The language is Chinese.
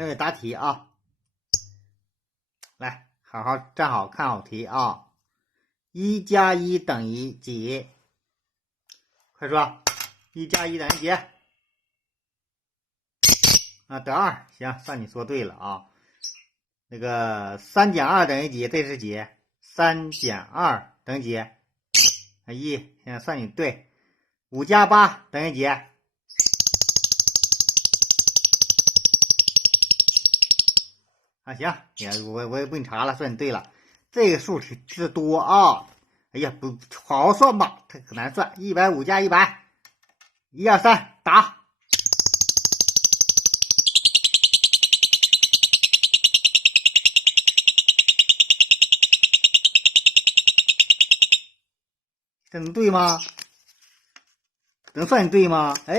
来给答题啊！来，好好站好，看好题啊！1加1等于几？快说，1加1等于几？啊，得2，行，算你说对了啊。那个3减2等于几？这是几？3减2等于几？1，现在算你对。5加8等于几？啊，行，我也不给你查了，算你对了。这个数是多啊！哎呀，不好好算吧，它可难算。150加100，1、2、3，打。这能对吗？能算你对吗？哎，